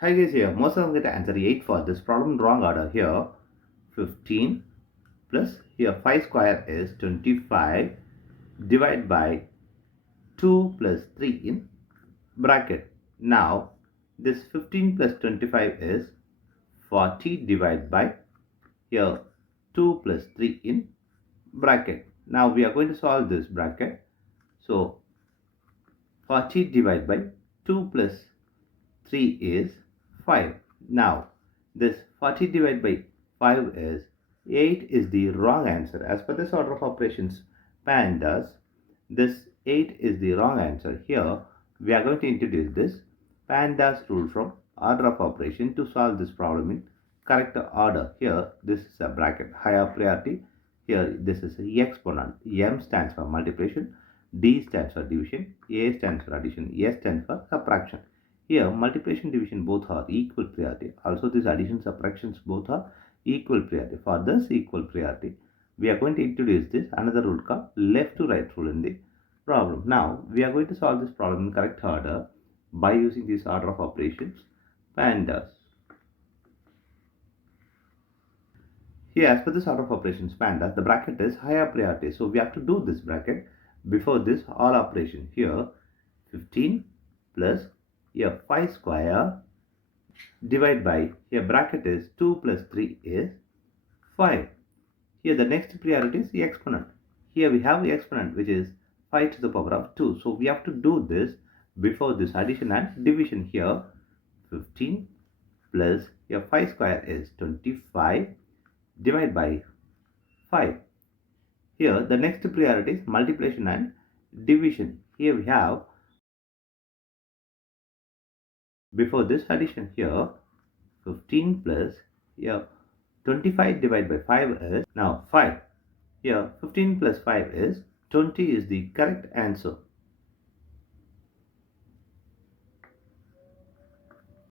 Hi guys, here most of them get answer 8 for this problem. Wrong order here. 15 plus here 5 square is 25 divided by 2 plus 3 in bracket. Now this 15 plus 25 is 40 divided by here 2 plus 3 in bracket. Now we are going to solve this bracket. So 40 divided by 2 plus 3 is 5. Now, this 40 divided by 5 is 8 is the wrong answer. As per this order of operations, PEMDAS, this 8 is the wrong answer. Here, we are going to introduce this PEMDAS rule from order of operation to solve this problem in correct order. Here, this is a bracket, higher priority. Here, this is a exponent. M stands for multiplication, D stands for division, A stands for addition, S stands for subtraction. Here, multiplication division both are equal priority. Also, these addition subtractions both are equal priority. For this equal priority, we are going to introduce this another rule called left to right rule in the problem. Now, we are going to solve this problem in correct order by using this order of operations PEMDAS. Here, as per this order of operations PEMDAS, the bracket is higher priority. So, we have to do this bracket before this all operation. Here, 15 plus here 5 square divide by here bracket is 2 plus 3 is 5. Here the next priority is the exponent. Here we have the exponent which is 5 to the power of 2. So we have to do this before this addition and division. Here 15 plus here 5 square is 25 divided by 5. Here the next priority is multiplication and division. Here we have before this addition. Here 15 plus here 25 divided by 5 is now 5. Here 15 plus 5 is 20 is the correct answer.